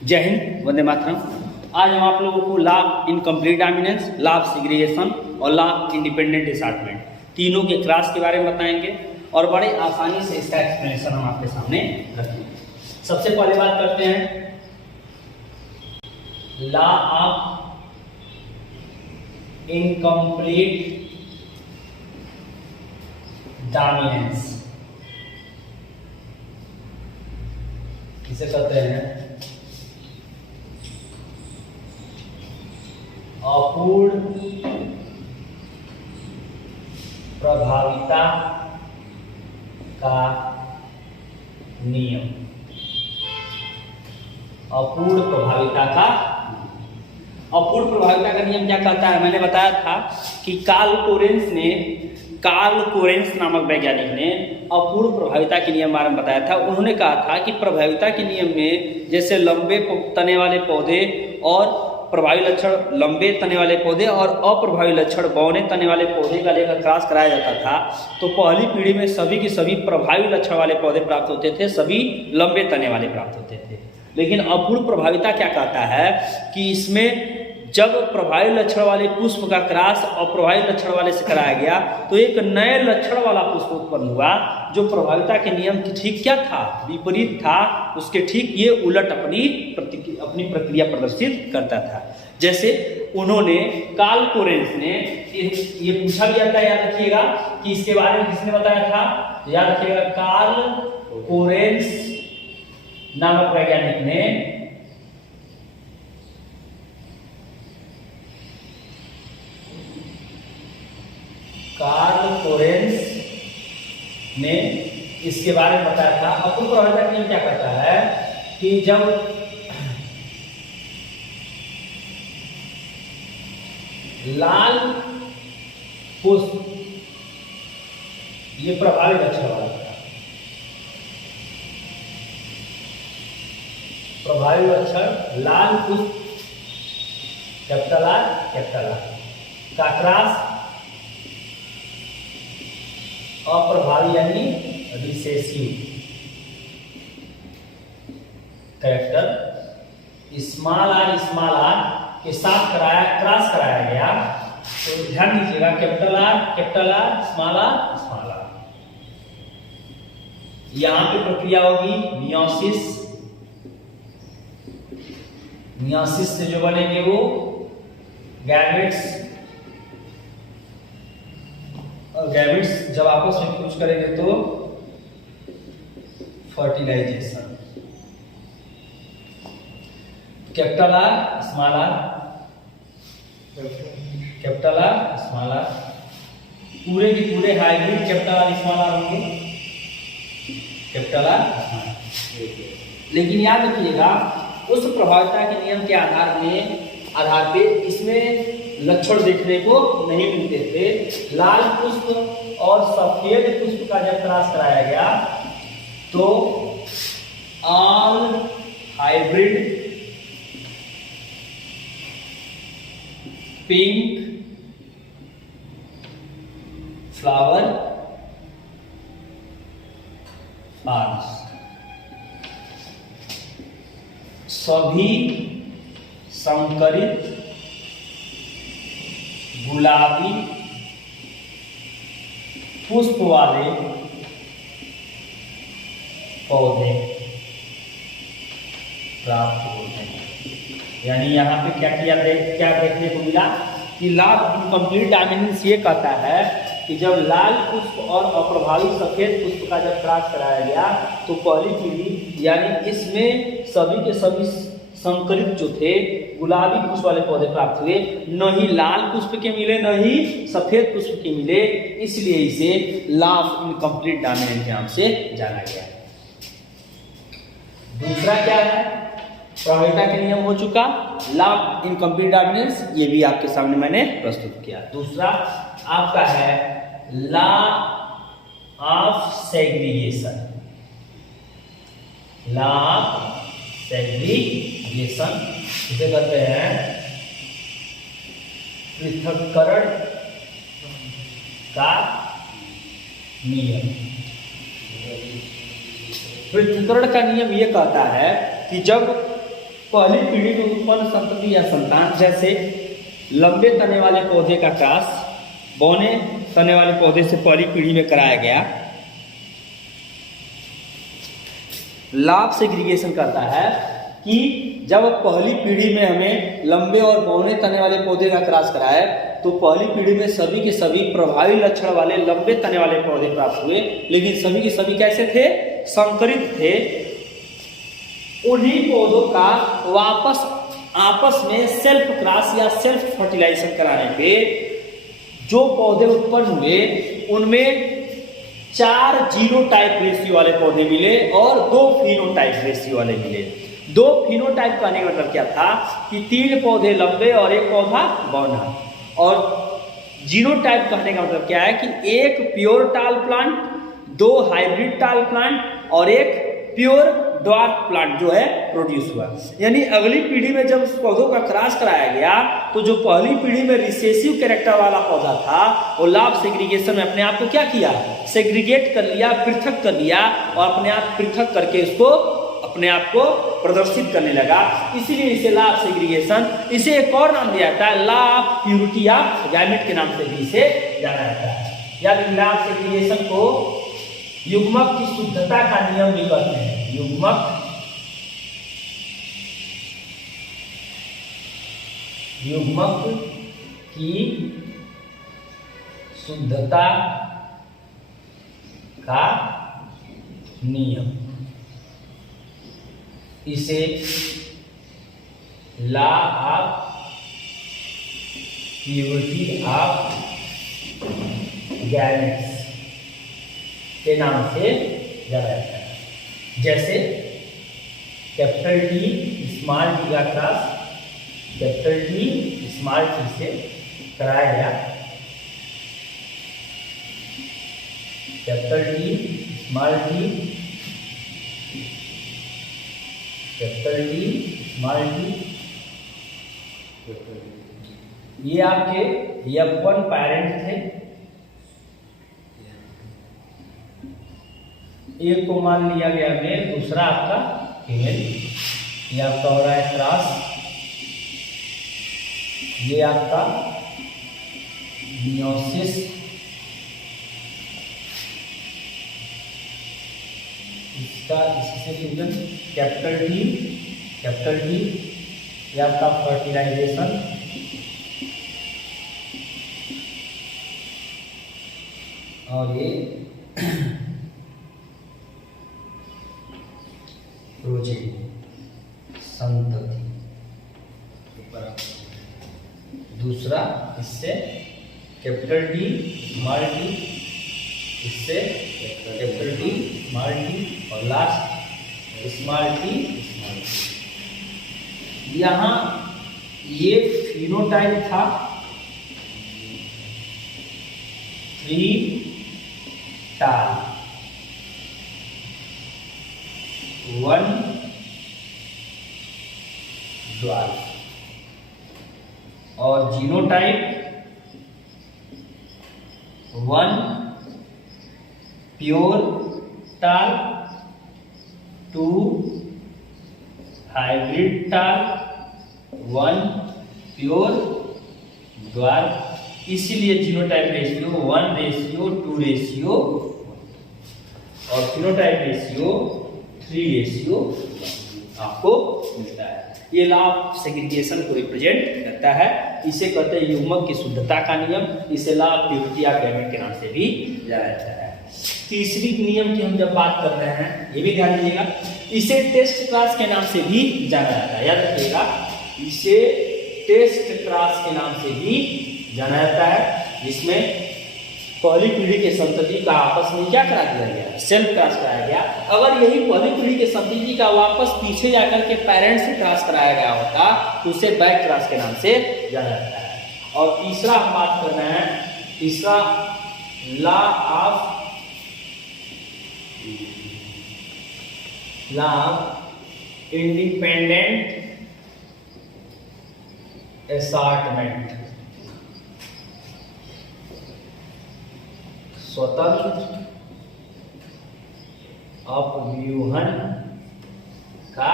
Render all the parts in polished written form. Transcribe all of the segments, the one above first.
जय हिंद, वंदे मातरम। आज हम आप लोगों को law incomplete dominance, law of segregation और लॉ इंडिपेंडेंट असॉर्टमेंट तीनों के क्लास के बारे में बताएंगे और बड़े आसानी से इसका एक्सप्लेनेशन हम आपके सामने रखेंगे। सबसे पहले बात करते हैं लॉ ऑफ इनकम्प्लीट डोमिनेंस। इसे कहते हैं अपूर्ण प्रभाविता का नियम। अपूर्ण प्रभाविता का नियम क्या कहता है? मैंने बताया था कि कार्ल कोरेंस नामक वैज्ञानिक ने अपूर्ण प्रभाविता के नियम बारे में बताया था। उन्होंने कहा था कि प्रभाविता के नियम में जैसे लंबे तने वाले पौधे और प्रभावी लक्षण लंबे तने वाले पौधे और अप्रभावी लक्षण बौने तने वाले पौधे का लेकर क्रॉस कराया जाता था, तो पहली पीढ़ी में सभी के सभी प्रभावी लक्षण वाले पौधे प्राप्त होते थे, सभी लंबे तने वाले प्राप्त होते थे। लेकिन अपूर्ण प्रभाविता क्या कहता है कि इसमें जब प्रभावी लक्षण वाले पुष्प का क्रॉस अप्रभावी लक्षण वाले से कराया गया तो एक नए लक्षण वाला पुष्प उत्पन्न हुआ जो प्रभाविता के नियम की ठीक क्या था? विपरीत था। उसके ठीक ये उलट अपनी प्रक्रिया प्रदर्शित करता था। जैसे उन्होंने कार्ल कोरेंस ने ये पूछा गया था, याद रखिएगा कि इसके बारे में किसने बताया था? तो याद रखिएगा कार्ल कोरेंस नामक वैज्ञानिक ने इसके बारे में बताया था। अपूर्ण प्रभाविता का नियम क्या कहता है कि जब लाल पुष्प, ये प्रभावी लक्षण वाला था, प्रभावी लक्षण लाल पुष्प कैपिटल आर का क्रॉस अप्रभावी यानी रिसेसिव कैपिटल स्मॉल आर के साथ क्रॉस कराया गया। तो ध्यान दीजिएगा, कैपिटल आर स्मॉल आर। यहां पे प्रक्रिया होगी मियोसिस से जो बनेंगे वो गैमेट्स जब आपस में फ्यूज करेंगे तो fertilization. Capital R small R, पूरे के पूरे hybrid capital R small R होंगे, कैपिटल आर। लेकिन याद रखिएगा उस प्रभाविता के नियम के आधार पे इसमें लक्षण देखने को नहीं मिलते थे। लाल पुष्प और सफेद पुष्प का जब क्रॉस कराया गया तो all hybrid pink flower flowers, सभी संकरित गुलाबी पुष्प वाले पौधे प्राप्त होते हैं। यानी यहाँ पे क्या देखने को मिला कि लॉ ऑफ इनकम्प्लीट डोमिनेंस ये कहता है कि जब लाल पुष्प और अप्रभावी सफेद पुष्प का जब क्रॉस कराया गया तो पहली पीढ़ी यानी इसमें सभी के सभी संकरित जो थे गुलाबी पुष्प वाले पौधे प्राप्त हुए, न ही लाल पुष्प के मिले न ही सफेद पुष्प के मिले। इसलिए इसे लॉ ऑफ इनकम्प्लीट डोमिनेंस के नाम से जाना गया। दूसरा क्या है? प्रभाविता के नियम हो चुका, लॉ ऑफ इनकम्प्लीट डोमिनेंस ये भी आपके सामने मैंने प्रस्तुत किया। दूसरा आपका है law of segregation. Law of segregation इसे कहते हैं पृथक्करण का नियम। पृथक्करण का नियम यह कहता है कि जब पहली पीढ़ी में उत्पन्न संतति या संतान, जैसे लंबे तने वाले पौधे का क्रॉस बौने तने वाले पौधे से पहली पीढ़ी में कराया गया। लाभ सेग्रीगेशन करता है कि जब पहली पीढ़ी में हमें लंबे और बौने तने वाले पौधे का क्रॉस कराया तो पहली पीढ़ी में सभी के सभी प्रभावी लक्षण वाले लंबे तने वाले पौधे प्राप्त हुए, लेकिन सभी के सभी कैसे थे? संकरित थे। उन्हीं पौधों का वापस आपस में सेल्फ क्रॉस या सेल्फ फर्टिलाइजेशन कराने पे जो पौधे उत्पन्न हुए उनमें 4 जीनोटाइप रेशियो वाले पौधे मिले और 2 फिनोटाइप रेशियो वाले मिले। 2 फिनोटाइप कहने का मतलब क्या था कि 3 पौधे लंबे और 1 पौधा बौना। और जीनोटाइप कहने का मतलब क्या है कि 1 प्योर टाल प्लांट, 2 हाइब्रिड टाल प्लांट और 1 प्योर ड्वार्फ प्लांट जो है प्रोड्यूस हुआ। यानी अगली पीढ़ी में जब उस पौधों का क्रॉस कराया गया तो जो पहली पीढ़ी में रिसेसिव कैरेक्टर वाला पौधा था वो लाभ सेग्रीगेशन में अपने आप को क्या किया? सेग्रीगेट कर लिया, पृथक कर लिया और अपने आप पृथक करके उसको अपने आप को प्रदर्शित करने लगा। इसीलिए इसे लाभ सेग्रीगेशन, इसे एक और नाम दिया जाता है लाभ प्यूरिटी ऑफ गैमेट के नाम से भी इसे जाना जाता है। या लाभ सेग्रीगेशन को युग्मक की शुद्धता का नियम भी कहते हैं। युग्मक की शुद्धता का नियम, इसे law of purity of gametes के नाम से जाना जाता है। जैसे कैपिटल टी स्मॉल टी का cross capital T small T से कराया गया। Capital T small T, capital T small T, ये आपके F1 पेरेंट थे। एक को मान लिया गया मेल, दूसरा आपका फीमेल। ये आपका हो रहा है क्रॉस, ये आपका मियोसिस, इसका इससे फ्यूजन कैपिटल टी, ये आपका फर्टिलाइजेशन, और ये प्रोजेनी संतति। दूसरा इससे कैपिटल टी स्मॉल टी, इससे कैपिटल टी स्मॉल टी और लास्ट स्मॉल टी। यहाँ ये फिनोटाइप था 3 टाल 1 ड्वार्फ, और जीनोटाइप 1 प्योर टाल, 2 हाइब्रिड टाल, 1 प्योर ड्वार्फ। इसीलिए जीनोटाइप रेशियो 1:2 और फिनोटाइप रेशियो 3:1 आपको मिलता है। ये लॉ ऑफ सेग्रीगेशन को रिप्रेजेंट करता है। इसे कहते हैं युग्मक की शुद्धता का नियम। इसे law of purity of gamete के नाम से भी जाना जाता है। तीसरी नियम की हम जब बात कर रहे हैं, ये भी ध्यान दीजिएगा, इसे टेस्ट क्रॉस के नाम से भी जाना जाता है। याद रखिएगा, इसे टेस्ट क्रॉस के नाम से भी जाना जाता है, जिसमें पहली पीढ़ी के संतति का आपस में क्या करा दिया गया? सेल्फ क्रॉस कराया गया। अगर यही पहली पीढ़ी के संतति का वापस पीछे जाकर के पेरेंट्स से क्रॉस कराया गया होता तो उसे बैक क्रॉस के नाम से जाना जाता है। और तीसरा हम बात कर रहे हैं, तीसरा लॉ ऑफ इंडिपेंडेंट असॉर्टमेंट, स्वतंत्र अपव्यूहन का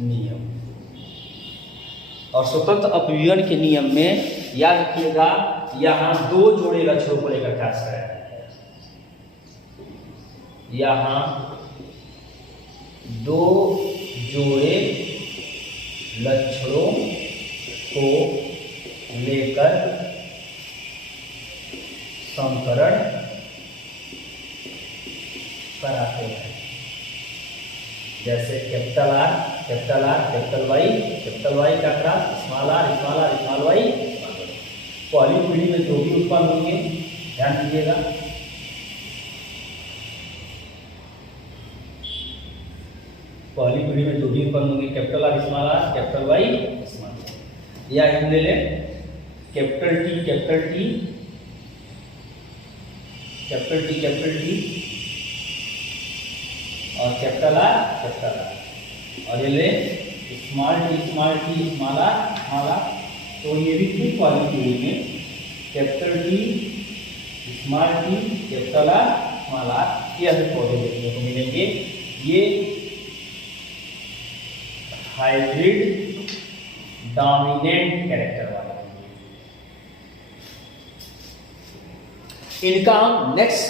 नियम। और स्वतंत्र अपव्ययन के नियम में याद रखिएगा, यहाँ 2 जोड़े लक्षणों को लेकर कार्य कराया है। यहाँ 2 जोड़े लक्षणों को लेकर संकरण कराते हैं। जैसे कैपिटल आर, कैपिटल वाई का cross small R, small Y. पहली पीढ़ी में 2 भी उत्पन्न होंगे, ध्यान दीजिएगा। पहली पीढ़ी में 2 भी उत्पन्न होंगे, capital R, capital Y, small Y. या हम ले लें कैपिटल टी और कैपिटल आर, और ये ले स्मॉल टी, स्मॉल आर। तो ये भी ठीक वाली पीढ़ी में capital T, small T, capital R, small R, ये ऐसे पौधे देखने को मिलेंगे। ये हाइब्रिड डोमिनेंट कैरेक्टर वाले। इनका हम नेक्स्ट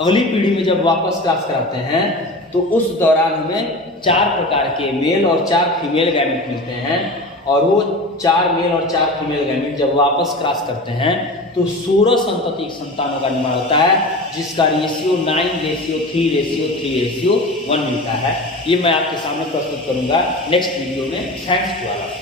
अगली पीढ़ी में जब वापस क्रॉस कराते हैं तो उस दौरान हमें 4 प्रकार के मेल और 4 फीमेल गैमेट मिलते हैं। और वो 4 मेल और 4 फीमेल गैमेट जब वापस क्रॉस करते हैं तो 16 संतति संतानों का निर्माण होता है, जिसका रेशियो 9:3:3:1 मिलता है। ये मैं आपके सामने प्रस्तुत करूंगा नेक्स्ट वीडियो में। Thanks to all.